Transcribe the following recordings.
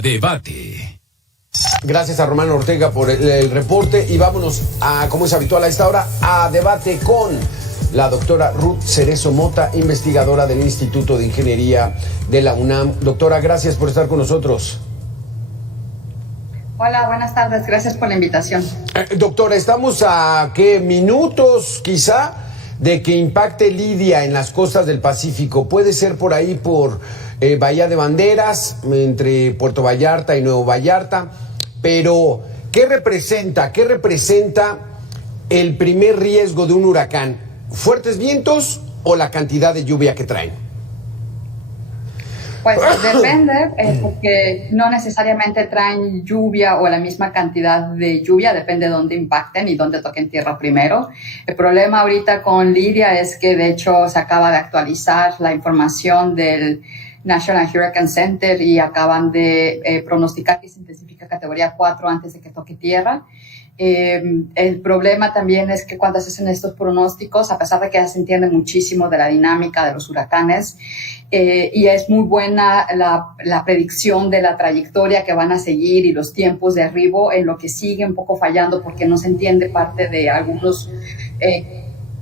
A Debate. Gracias a Román Ortega por el reporte y vámonos a, como es habitual a esta hora, a Debate con la doctora Ruth Cerezo Mota, investigadora del Instituto de Ingeniería de la UNAM. Doctora, gracias por estar con nosotros. Hola, buenas tardes. Gracias por la invitación. Doctora, estamos a ¿qué minutos quizá de que impacte Lidia en las costas del Pacífico? Puede ser por ahí por Bahía de Banderas, entre Puerto Vallarta y Nuevo Vallarta, pero ¿qué representa el primer riesgo de un huracán? ¿Fuertes vientos o la cantidad de lluvia que traen? Pues depende, porque no necesariamente traen lluvia o la misma cantidad de lluvia, depende de dónde impacten y dónde toquen tierra primero. El problema ahorita con Lidia es que de hecho se acaba de actualizar la información del National Hurricane Center y acaban de pronosticar que se intensifica categoría 4 antes de que toque tierra. El problema también es que cuando se hacen estos pronósticos, a pesar de que ya se entiende muchísimo de la dinámica de los huracanes, y es muy buena la predicción de la trayectoria que van a seguir y los tiempos de arribo, en lo que sigue un poco fallando porque no se entiende parte de algunos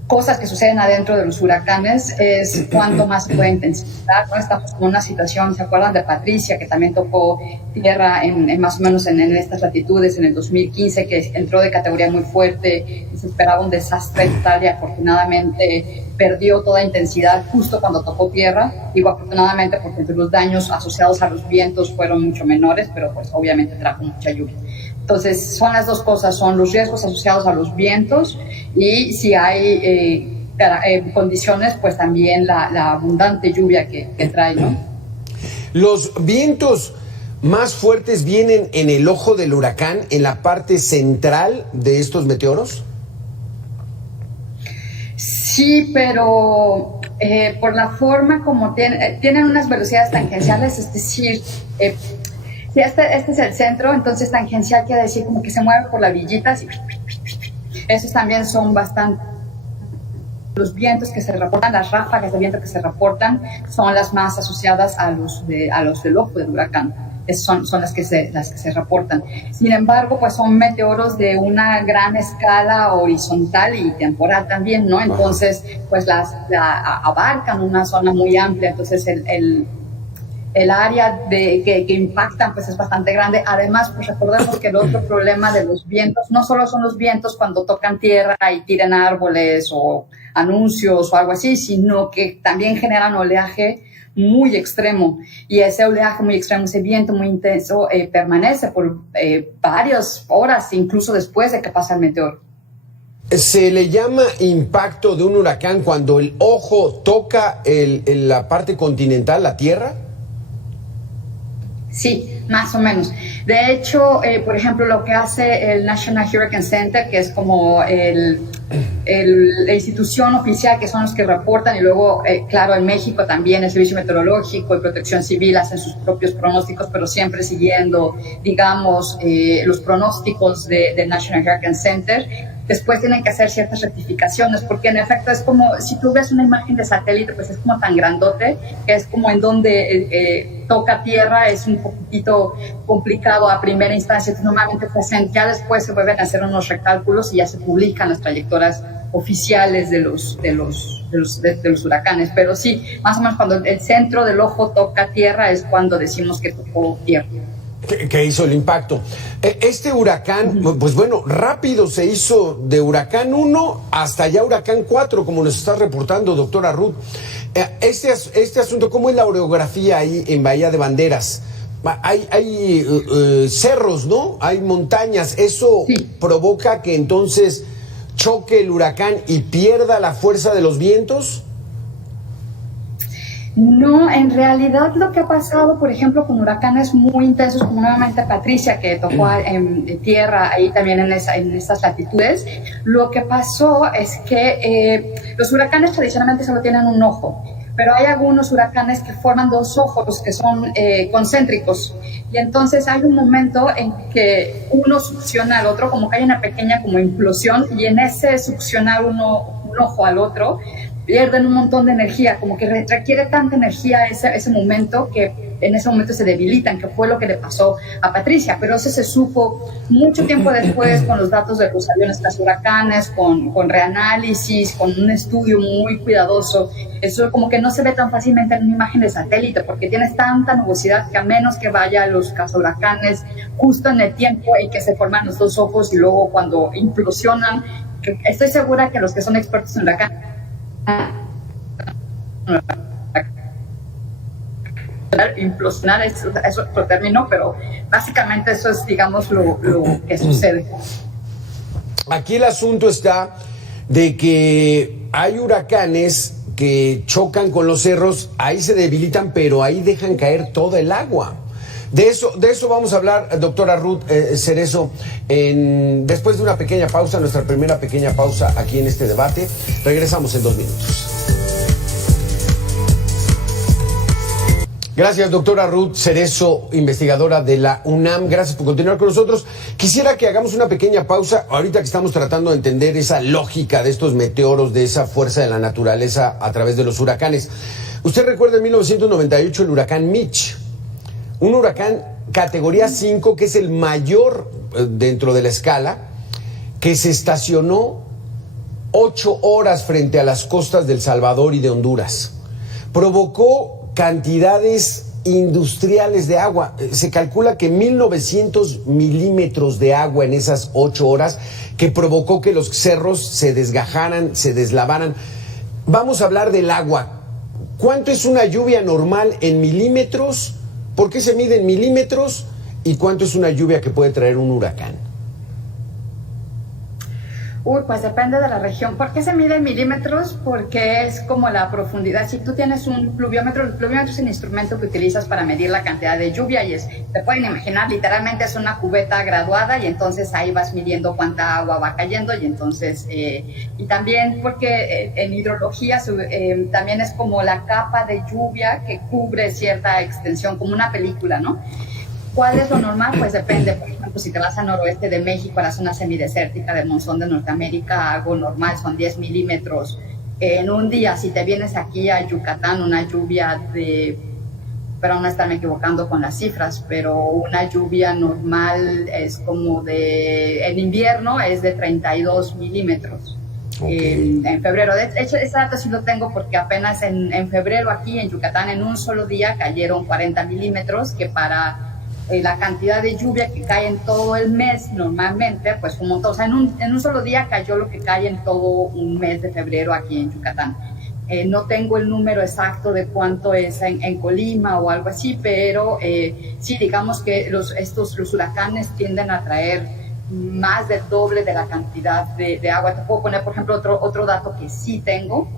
cosas que suceden adentro de los huracanes es cuánto más se puede intensificar, ¿no? Estamos en una situación, ¿se acuerdan de Patricia, que también tocó tierra en más o menos en estas latitudes en el 2015, que entró de categoría muy fuerte y se esperaba un desastre total y afortunadamente perdió toda intensidad justo cuando tocó tierra? Digo afortunadamente porque los daños asociados a los vientos fueron mucho menores, pero pues obviamente trajo mucha lluvia. Entonces, son las dos cosas, son los riesgos asociados a los vientos y si hay condiciones, pues también la abundante lluvia que trae, ¿no? Los vientos más fuertes vienen en el ojo del huracán, en la parte central de estos meteoros. Sí, pero por la forma como tienen unas velocidades tangenciales, es decir, si este es el centro, entonces tangencial quiere decir como que se mueve por la orillita. Esos también son bastante. Los vientos que se reportan, las ráfagas de viento que se reportan, son las más asociadas a los del ojo del huracán. Son las que se reportan. Sin embargo, pues son meteoros de una gran escala horizontal y temporal también, ¿no? Entonces, pues abarcan una zona muy amplia. Entonces, el área que impactan pues es bastante grande. Además, pues recordemos que el otro problema de los vientos no solo son los vientos cuando tocan tierra y tiran árboles o anuncios o algo así, sino que también generan oleaje muy extremo, y ese oleaje muy extremo, ese viento muy intenso permanece por varias horas, incluso después de que pasa el meteoro. ¿Se le llama impacto de un huracán cuando el ojo toca la parte continental, la tierra? Sí, más o menos. De hecho, por ejemplo, lo que hace el National Hurricane Center, que es como la institución oficial, que son los que reportan, y luego, claro, en México también el Servicio Meteorológico y Protección Civil hacen sus propios pronósticos, pero siempre siguiendo, digamos, los pronósticos del National Hurricane Center. Después tienen que hacer ciertas rectificaciones, porque en efecto es como, si tú ves una imagen de satélite, pues es como tan grandote, que es como en donde toca tierra, es un poquitito complicado a primera instancia. Entonces, normalmente pues ya después se vuelven a hacer unos recálculos y ya se publican las trayectorias oficiales de los huracanes. Pero sí, más o menos cuando el centro del ojo toca tierra es cuando decimos que tocó tierra. Que hizo el impacto. Este huracán, pues bueno, rápido se hizo de huracán 1 hasta ya huracán 4, como nos está reportando doctora Ruth. Este asunto, ¿cómo es la orografía ahí en Bahía de Banderas? Hay cerros, ¿no? Hay montañas. ¿Eso sí provoca que entonces choque el huracán y pierda la fuerza de los vientos? No, en realidad lo que ha pasado, por ejemplo, con huracanes muy intensos, como nuevamente Patricia, que tocó en tierra ahí también en esas latitudes, lo que pasó es que los huracanes tradicionalmente solo tienen un ojo, pero hay algunos huracanes que forman dos ojos que son concéntricos, y entonces hay un momento en que uno succiona al otro, como que hay una pequeña como implosión, y en ese succionar un ojo al otro, pierden un montón de energía, como que requiere tanta energía ese momento que en ese momento se debilitan, que fue lo que le pasó a Patricia, pero eso se supo mucho tiempo después con los datos de los aviones tras huracanes, con reanálisis, con un estudio muy cuidadoso. Eso como que no se ve tan fácilmente en una imagen de satélite, porque tienes tanta nubosidad que a menos que vaya a los cazahuracanes justo en el tiempo en que se forman los dos ojos y luego cuando implosionan, que estoy segura que los que son expertos en huracanes implosionar es otro término, pero básicamente eso es, digamos, lo que sucede. Aquí el asunto está de que hay huracanes que chocan con los cerros, ahí se debilitan, pero ahí dejan caer toda el agua. De eso vamos a hablar, doctora Ruth Cerezo, después de una pequeña pausa, nuestra primera pequeña pausa aquí en este debate. Regresamos en 2 minutos. Gracias, doctora Ruth Cerezo, investigadora de la UNAM. Gracias por continuar con nosotros. Quisiera que hagamos una pequeña pausa, ahorita que estamos tratando de entender esa lógica de estos meteoros, de esa fuerza de la naturaleza a través de los huracanes. Usted recuerda en 1998 el huracán Mitch, un huracán categoría 5, que es el mayor dentro de la escala, que se estacionó 8 horas frente a las costas de El Salvador y de Honduras. Provocó cantidades industriales de agua. Se calcula que 1.900 milímetros de agua en esas 8 horas, que provocó que los cerros se desgajaran, se deslavaran. Vamos a hablar del agua. ¿Cuánto es una lluvia normal en milímetros? ¿Por qué se mide en milímetros? ¿Y cuánto es una lluvia que puede traer un huracán? Pues depende de la región. ¿Por qué se mide en milímetros? Porque es como la profundidad. Si tú tienes un pluviómetro, el pluviómetro es el instrumento que utilizas para medir la cantidad de lluvia y te pueden imaginar, literalmente es una cubeta graduada y entonces ahí vas midiendo cuánta agua va cayendo y entonces, y también porque en hidrología también es como la capa de lluvia que cubre cierta extensión, como una película, ¿no? ¿Cuál es lo normal? Pues depende. Por ejemplo, si te vas al noroeste de México, a la zona semidesértica del monzón de Norteamérica, algo normal son 10 milímetros en un día. Si te vienes aquí a Yucatán, una lluvia pero no estarme equivocando con las cifras, pero una lluvia normal es como en invierno es de 32 milímetros. Okay. En febrero, de hecho ese dato sí lo tengo porque apenas en febrero aquí en Yucatán en un solo día cayeron 40 milímetros, que para la cantidad de lluvia que cae en todo el mes normalmente, pues un montón. O sea, en un solo día cayó lo que cae en todo un mes de febrero aquí en Yucatán. No tengo el número exacto de cuánto es en Colima o algo así, pero sí, digamos que los huracanes tienden a traer más del doble de la cantidad de agua. Te puedo poner, por ejemplo, otro dato que sí tengo.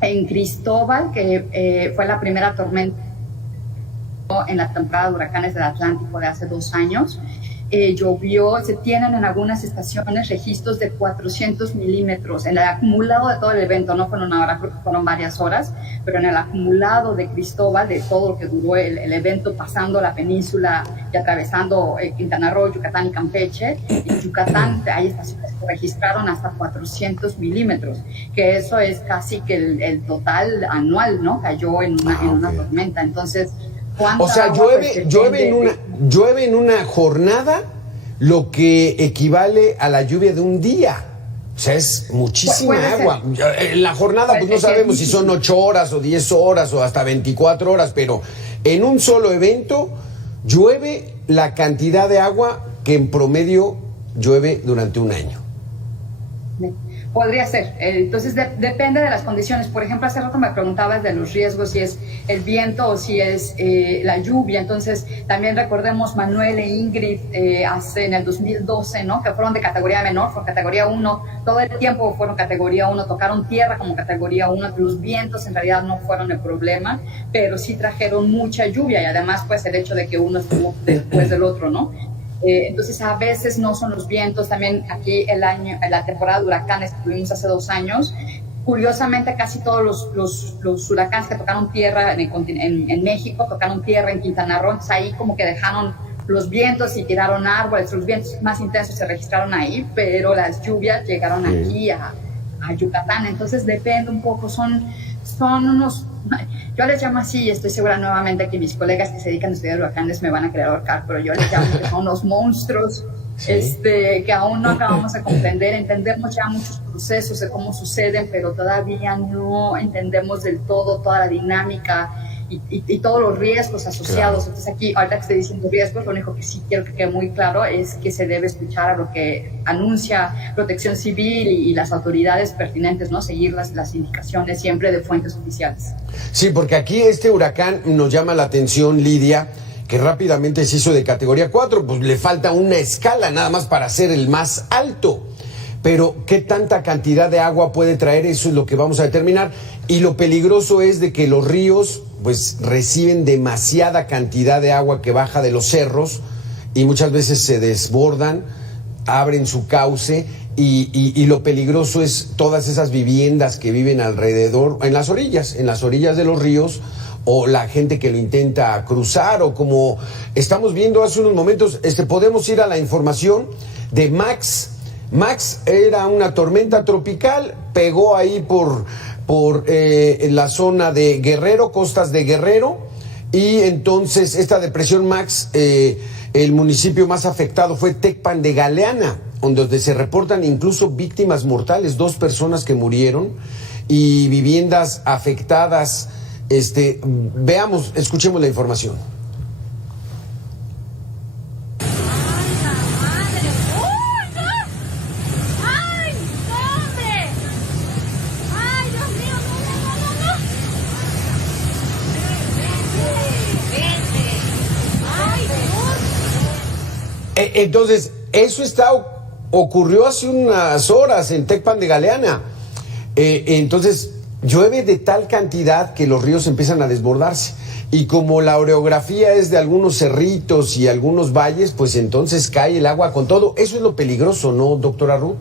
En Cristóbal, que fue la primera tormenta en la temporada de huracanes del Atlántico de hace 2 años, llovió, se tienen en algunas estaciones registros de 400 milímetros en el acumulado de todo el evento. No fueron una hora, creo que fueron varias horas, pero en el acumulado de Cristóbal, de todo lo que duró el evento, pasando la península y atravesando Quintana Roo, Yucatán y Campeche. En Yucatán hay estaciones que registraron hasta 400 milímetros, que eso es casi que el total anual, ¿no? Cayó en una tormenta. Entonces, o sea, llueve en una jornada lo que equivale a la lluvia de un día. O sea, es muchísima agua. En la jornada, pues no sabemos si son 8 horas o 10 horas o hasta 24 horas, pero en un solo evento llueve la cantidad de agua que en promedio llueve durante un año. Podría ser. Entonces depende de las condiciones. Por ejemplo, hace rato me preguntabas de los riesgos, si es el viento o si es la lluvia. Entonces también recordemos Manuel e Ingrid en el 2012, ¿no? Que fueron de categoría menor, fue categoría 1, todo el tiempo fueron categoría 1, tocaron tierra como categoría 1, los vientos en realidad no fueron el problema, pero sí trajeron mucha lluvia y además pues el hecho de que uno estuvo después del otro, ¿no? Entonces a veces no son los vientos. También aquí la temporada de huracanes que tuvimos hace 2 años, curiosamente casi todos los huracanes que tocaron tierra en México tocaron tierra en Quintana Roo. Entonces ahí como que dejaron los vientos y tiraron árboles. Los vientos más intensos se registraron ahí, pero las lluvias llegaron aquí a Yucatán. Entonces depende un poco, son unos Yo les llamo así, y estoy segura nuevamente que mis colegas que se dedican a estudiar huracanes me van a querer ahorcar, pero yo les llamo que son unos monstruos. Sí. Que aún no acabamos de comprender. Entendemos ya muchos procesos de cómo suceden, pero todavía no entendemos del todo toda la dinámica y todos los riesgos asociados. Claro. Entonces aquí, ahorita que estoy diciendo riesgos, lo único que sí quiero que quede muy claro es que se debe escuchar a lo que anuncia Protección Civil y las autoridades pertinentes, ¿no? Seguir las indicaciones siempre de fuentes oficiales. Sí, porque aquí este huracán nos llama la atención, Lidia, que rápidamente se hizo de categoría 4, pues le falta una escala nada más para ser el más alto. Pero ¿qué tanta cantidad de agua puede traer? Eso es lo que vamos a determinar. Y lo peligroso es de que los ríos pues reciben demasiada cantidad de agua que baja de los cerros y muchas veces se desbordan, abren su cauce y lo peligroso es todas esas viviendas que viven alrededor, en las orillas de los ríos, o la gente que lo intenta cruzar, o como estamos viendo hace unos momentos, podemos ir a la información de Max. Max era una tormenta tropical, pegó ahí por la zona de Guerrero, costas de Guerrero, y entonces esta depresión Max, el municipio más afectado fue Tecpan de Galeana, donde se reportan incluso víctimas mortales, 2 personas que murieron y viviendas afectadas. Veamos, escuchemos la información. Entonces, eso ocurrió hace unas horas en Tecpan de Galeana. Entonces, llueve de tal cantidad que los ríos empiezan a desbordarse. Y como la orografía es de algunos cerritos y algunos valles, pues entonces cae el agua con todo. Eso es lo peligroso, ¿no, doctora Ruth?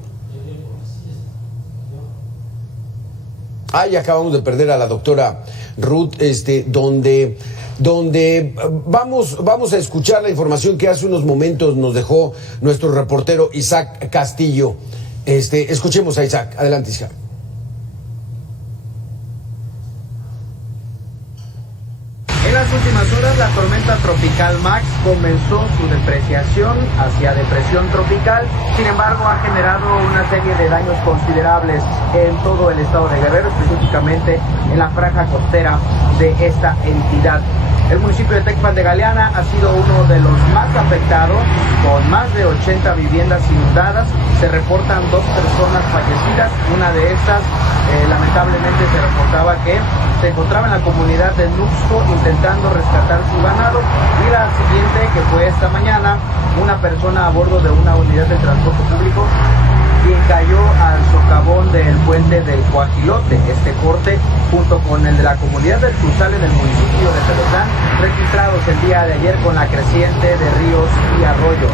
Ya acabamos de perder a la doctora Ruth, donde vamos a escuchar la información que hace unos momentos nos dejó nuestro reportero Isaac Castillo. Escuchemos a Isaac. Adelante, Isaac. En las últimas horas, la tormenta tropical Max comenzó su depreciación hacia depresión tropical. Sin embargo, ha generado una serie de daños considerables en todo el estado de Guerrero, específicamente en la franja costera de esta entidad. El municipio de Tecpan de Galeana ha sido uno de los más afectados, con más de 80 viviendas inundadas. Se reportan 2 personas fallecidas. Una de estas, lamentablemente, se reportaba que se encontraba en la comunidad de Nuxco intentando rescatar su ganado. Y la siguiente, que fue esta mañana, una persona a bordo de una unidad de transporte público quien cayó al socavón del puente del Coajilote. Este corte, junto con el de la comunidad del Cruzal en el municipio de Pelotán, registrados el día de ayer con la creciente de ríos y arroyos.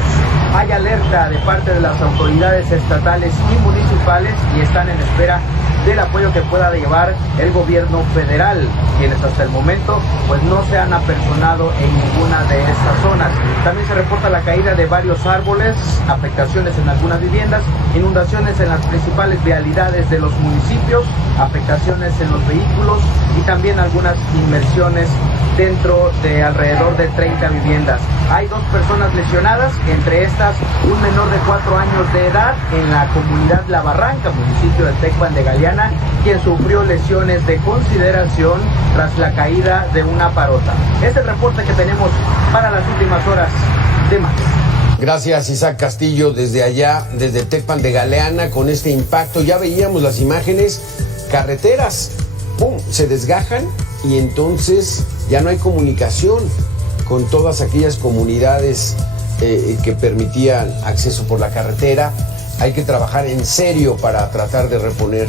Hay alerta de parte de las autoridades estatales y municipales y están en espera del apoyo que pueda llevar el gobierno federal, quienes hasta el momento pues no se han apersonado en ninguna de estas zonas. También se reporta la caída de varios árboles, afectaciones en algunas viviendas, inundaciones en las principales vialidades de los municipios, afectaciones en los vehículos y también algunas inmersiones dentro de alrededor de 30 viviendas. Hay 2 personas lesionadas, entre estas un menor de 4 años de edad en la comunidad La Barranca, municipio de Tecpan de Galeana, quien sufrió lesiones de consideración tras la caída de una parota. Este es el reporte que tenemos para las últimas horas de Max. Gracias, Isaac Castillo, desde allá, desde Tecpan de Galeana, con este impacto. Ya veíamos las imágenes, carreteras, ¡pum!, se desgajan y entonces ya no hay comunicación con todas aquellas comunidades que permitían acceso por la carretera. Hay que trabajar en serio para tratar de reponer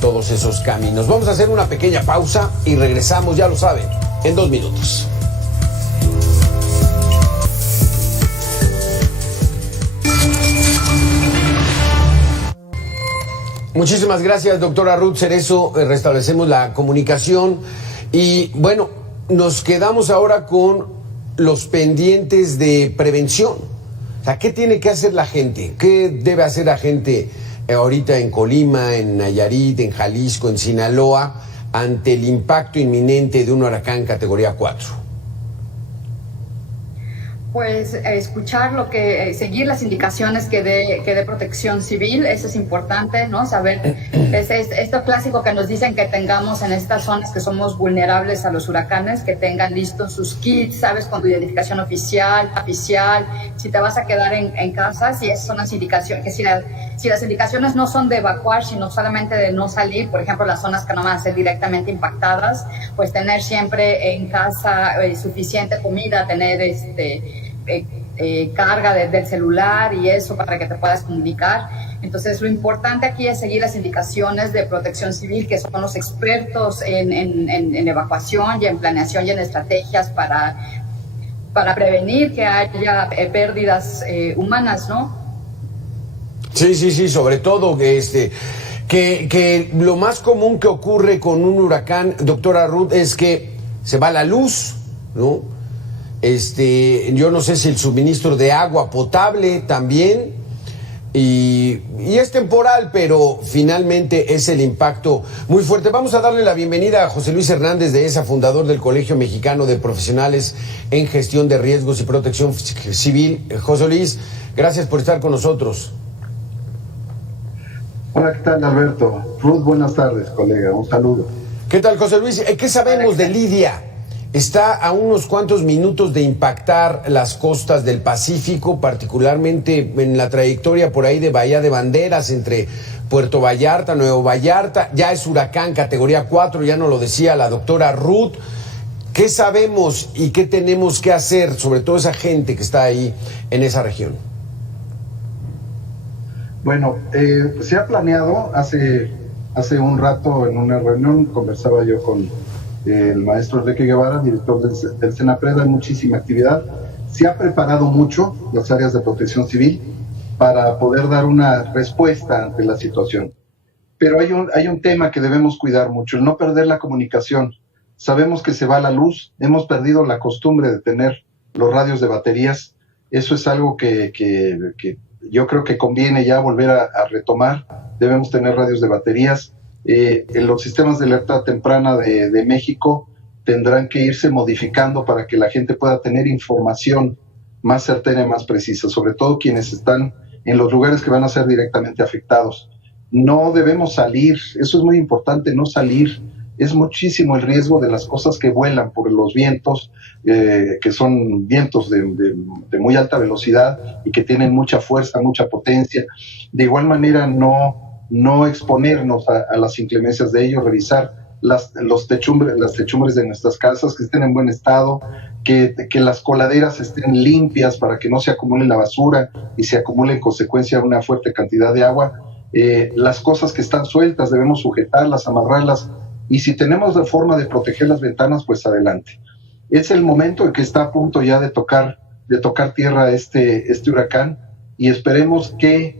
todos esos caminos. Vamos a hacer una pequeña pausa y regresamos, ya lo saben, en 2 minutos. Muchísimas gracias, doctora Ruth Cerezo. Restablecemos la comunicación y bueno, nos quedamos ahora con los pendientes de prevención. O sea, ¿qué tiene que hacer la gente? ¿Qué debe hacer la gente ahorita en Colima, en Nayarit, en Jalisco, en Sinaloa, ante el impacto inminente de un huracán categoría 4? Pues escuchar seguir las indicaciones que dé Protección Civil, eso es importante, ¿no? Saber, es esto clásico que nos dicen que tengamos en estas zonas que somos vulnerables a los huracanes, que tengan listos sus kits, ¿sabes? Con tu identificación oficial, si te vas a quedar en casa, si esas son las indicaciones, que si las indicaciones no son de evacuar, sino solamente de no salir, por ejemplo, las zonas que no van a ser directamente impactadas, pues tener siempre en casa suficiente comida, tener carga del celular y eso para que te puedas comunicar. Entonces, lo importante aquí es seguir las indicaciones de Protección Civil, que son los expertos en evacuación y en planeación y en estrategias para prevenir que haya pérdidas humanas, ¿no? Sí, sobre todo que lo más común que ocurre con un huracán, doctora Ruth, es que se va la luz, ¿no? Yo no sé si el suministro de agua potable también, y es temporal, pero finalmente es el impacto muy fuerte. Vamos a darle la bienvenida a José Luis Hernández de ESA, fundador del Colegio Mexicano de Profesionales en Gestión de Riesgos y Protección Civil. José Luis, gracias por estar con nosotros. Hola, ¿qué tal, Alberto? Ruth, buenas tardes, colega, un saludo. ¿Qué tal, José Luis? ¿Qué sabemos de Lidia? Está a unos cuantos minutos de impactar las costas del Pacífico, particularmente en la trayectoria por ahí de Bahía de Banderas, entre Puerto Vallarta, Nuevo Vallarta. Ya es huracán categoría 4, ya nos lo decía la doctora Ruth. ¿Qué sabemos y qué tenemos que hacer, sobre todo esa gente que está ahí en esa región? Bueno, se ha planeado, hace un rato en una reunión conversaba yo con el maestro Enrique Guevara, director del Senapred. Hay muchísima actividad. Se ha preparado mucho las áreas de protección civil para poder dar una respuesta ante la situación. Pero hay un tema que debemos cuidar mucho, el no perder la comunicación. Sabemos que se va la luz, hemos perdido la costumbre de tener los radios de baterías. Eso es algo que yo creo que conviene ya volver a retomar. Debemos tener radios de baterías. En los sistemas de alerta temprana de México tendrán que irse modificando para que la gente pueda tener información más certera y más precisa, sobre todo quienes están en los lugares que van a ser directamente afectados. No debemos salir, eso es muy importante, no salir. Es muchísimo el riesgo de las cosas que vuelan por los vientos, que son vientos de muy alta velocidad y que tienen mucha fuerza, mucha potencia. De igual manera, no exponernos a las inclemencias de ellos, revisar las techumbres de nuestras casas, que estén en buen estado, que las coladeras estén limpias para que no se acumule la basura y se acumule en consecuencia una fuerte cantidad de agua. Las cosas que están sueltas debemos sujetarlas, amarrarlas, y si tenemos la forma de proteger las ventanas, pues adelante. Es el momento en que está a punto ya de tocar tierra este huracán, y esperemos que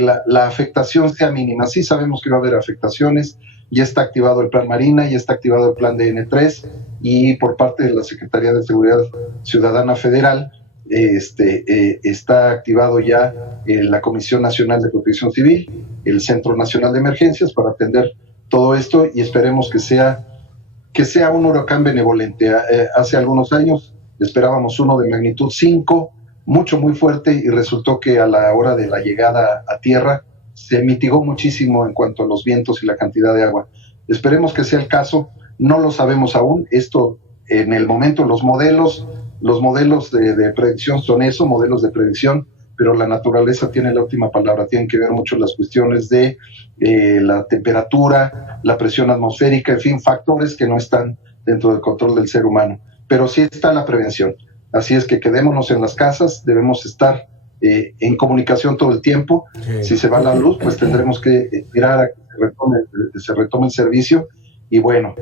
la afectación sea mínima. Sí sabemos que va a haber afectaciones, ya está activado el Plan Marina, ya está activado el Plan DN3, y por parte de la Secretaría de Seguridad Ciudadana Federal está activado ya la Comisión Nacional de Protección Civil, el Centro Nacional de Emergencias, para atender todo esto, y esperemos que sea un huracán benevolente. Hace algunos años esperábamos uno de magnitud 5, muy fuerte, y resultó que a la hora de la llegada a tierra se mitigó muchísimo en cuanto a los vientos y la cantidad de agua. Esperemos que sea el caso, no lo sabemos aún. Esto, en el momento, los modelos de predicción son eso, modelos de predicción, pero la naturaleza tiene la última palabra. Tienen que ver mucho las cuestiones de la temperatura, la presión atmosférica, en fin, factores que no están dentro del control del ser humano. Pero sí está la prevención. Así es que quedémonos en las casas, debemos estar en comunicación todo el tiempo. Sí. Si se va la luz, pues tendremos que esperar a que se retome el servicio, y bueno,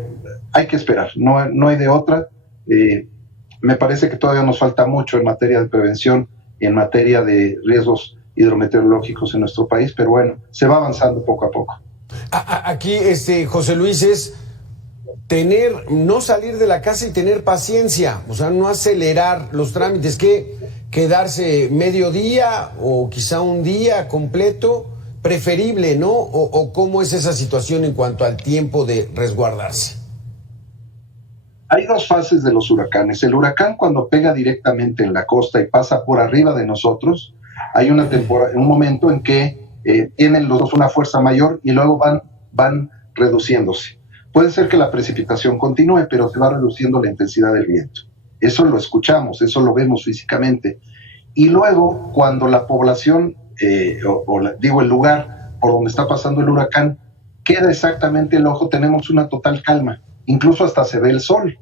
hay que esperar, no hay de otra. Me parece que todavía nos falta mucho en materia de prevención y en materia de riesgos hidrometeorológicos en nuestro país, pero bueno, se va avanzando poco a poco. Aquí, José Luis, es no salir de la casa y tener paciencia, o sea, no acelerar los trámites, que quedarse medio día o quizá un día completo preferible, ¿no? O cómo es esa situación en cuanto al tiempo de resguardarse. Hay dos fases de los huracanes. El huracán, cuando pega directamente en la costa y pasa por arriba de nosotros, hay una un momento en que tienen los dos una fuerza mayor y luego van reduciéndose. Puede ser que la precipitación continúe, pero se va reduciendo la intensidad del viento. Eso lo escuchamos, eso lo vemos físicamente. Y luego, cuando la población, el lugar por donde está pasando el huracán, queda exactamente el ojo, tenemos una total calma. Incluso hasta se ve el sol.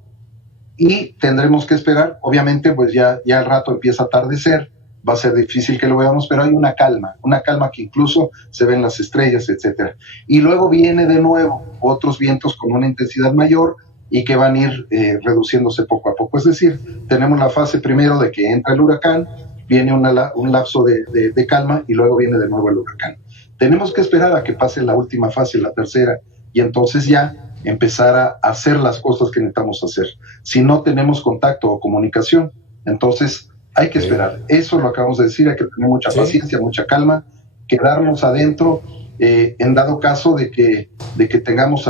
Y tendremos que esperar, obviamente, pues ya al rato empieza a atardecer, va a ser difícil que lo veamos, pero hay una calma que incluso se ven las estrellas, etcétera. Y luego viene de nuevo otros vientos con una intensidad mayor y que van a ir reduciéndose poco a poco. Es decir, tenemos la fase primero de que entra el huracán, viene un lapso de calma y luego viene de nuevo el huracán. Tenemos que esperar a que pase la última fase, la tercera, y entonces ya empezar a hacer las cosas que necesitamos hacer. Si no tenemos contacto o comunicación, entonces hay que esperar. Eso lo acabamos de decir, hay que tener mucha paciencia, mucha calma, quedarnos adentro, en dado caso de que tengamos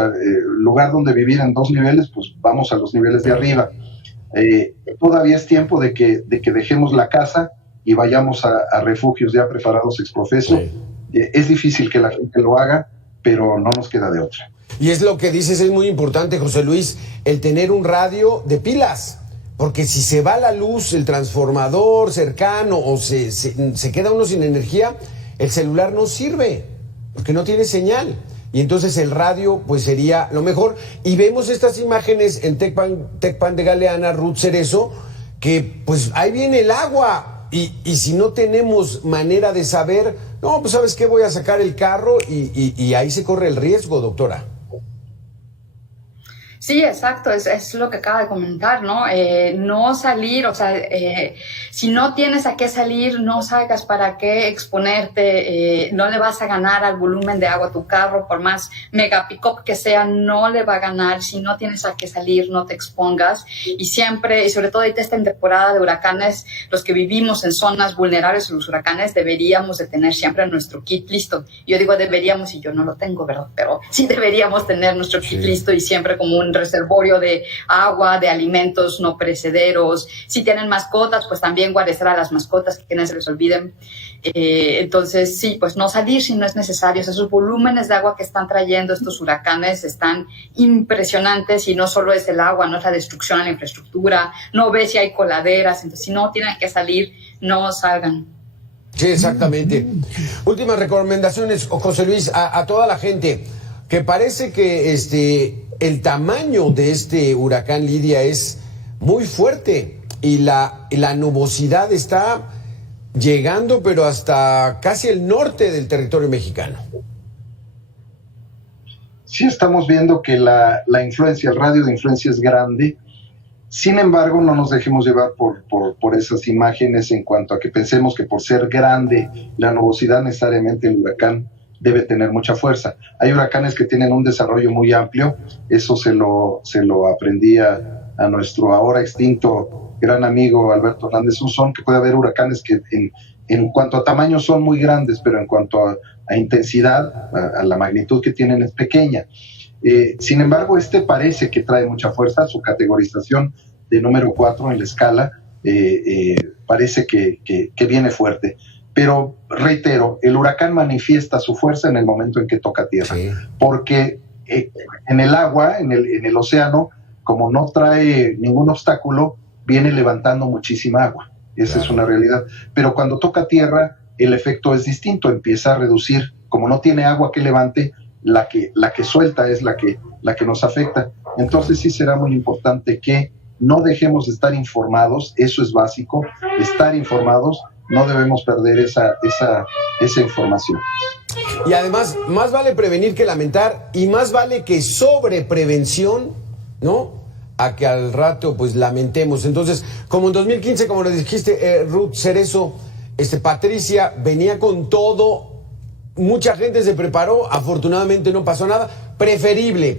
lugar donde vivir en 2 niveles, pues vamos a los niveles de arriba. Todavía es tiempo de que dejemos la casa y vayamos a refugios ya preparados ex profeso. Es difícil que la gente lo haga, pero no nos queda de otra. Y es lo que dices, es muy importante, José Luis, el tener un radio de pilas, porque si se va la luz, el transformador cercano o se queda uno sin energía, el celular no sirve, porque no tiene señal. Y entonces el radio pues sería lo mejor. Y vemos estas imágenes en Tecpan de Galeana, Ruth Cerezo, que pues ahí viene el agua. Y si no tenemos manera de saber, no, pues ¿sabes qué? Voy a sacar el carro y ahí se corre el riesgo, doctora. Sí, exacto, es lo que acaba de comentar, ¿no? No salir, o sea, si no tienes a qué salir, no salgas, para qué exponerte, no le vas a ganar al volumen de agua a tu carro, por más mega pick-up que sea, no le va a ganar. Si no tienes a qué salir, no te expongas. Y siempre, y sobre todo ahorita esta en temporada de huracanes, los que vivimos en zonas vulnerables a los huracanes, deberíamos de tener siempre nuestro kit listo. Yo digo deberíamos y yo no lo tengo, ¿verdad? Pero sí deberíamos tener nuestro kit listo y siempre como un reservorio de agua, de alimentos no perecederos. Si tienen mascotas, pues también guarecer a las mascotas, que no se les olviden. Entonces, sí, pues no salir si no es necesario. O sea, esos volúmenes de agua que están trayendo estos huracanes están impresionantes, y no solo es el agua, no es la destrucción a la infraestructura, no ves si hay coladeras. Entonces, si no tienen que salir, no salgan. Sí, exactamente. Últimas recomendaciones, José Luis, a toda la gente, que parece que el tamaño de este huracán Lidia es muy fuerte y la nubosidad está llegando, pero hasta casi el norte del territorio mexicano. Sí, estamos viendo que la influencia, el radio de influencia es grande. Sin embargo, no nos dejemos llevar por esas imágenes en cuanto a que pensemos que por ser grande la nubosidad, necesariamente el huracán debe tener mucha fuerza. Hay huracanes que tienen un desarrollo muy amplio. Eso se lo aprendí a nuestro ahora extinto gran amigo Alberto Hernández Unzón, que puede haber huracanes que en cuanto a tamaño son muy grandes, pero en cuanto a intensidad, a la magnitud que tienen, es pequeña. Sin embargo, parece que trae mucha fuerza. Su categorización de número 4 en la escala parece que viene fuerte. Pero reitero, el huracán manifiesta su fuerza en el momento en que toca tierra, porque en el agua, en el océano, como no trae ningún obstáculo, viene levantando muchísima agua. Esa es una realidad. Pero cuando toca tierra, el efecto es distinto, empieza a reducir. Como no tiene agua que levante, la que suelta es la que nos afecta. Entonces sí será muy importante que no dejemos de estar informados. Eso es básico, estar informados. No debemos perder esa información. Y además, más vale prevenir que lamentar, y más vale que sobre prevención, ¿no?, a que al rato pues lamentemos. Entonces, como en 2015, como le dijiste, Ruth Cerezo, Patricia venía con todo, mucha gente se preparó, afortunadamente no pasó nada. Preferible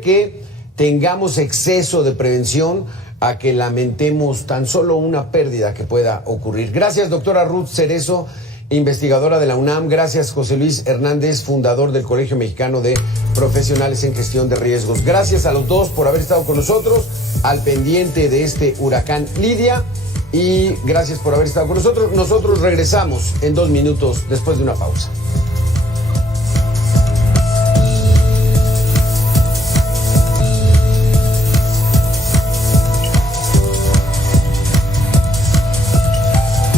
que tengamos exceso de prevención a que lamentemos tan solo una pérdida que pueda ocurrir. Gracias, doctora Ruth Cerezo, investigadora de la UNAM. Gracias, José Luis Hernández, fundador del Colegio Mexicano de Profesionales en Gestión de Riesgos. Gracias a los dos por haber estado con nosotros, al pendiente de este huracán Lidia, y gracias por haber estado con nosotros. Nosotros regresamos en 2 minutos después de una pausa.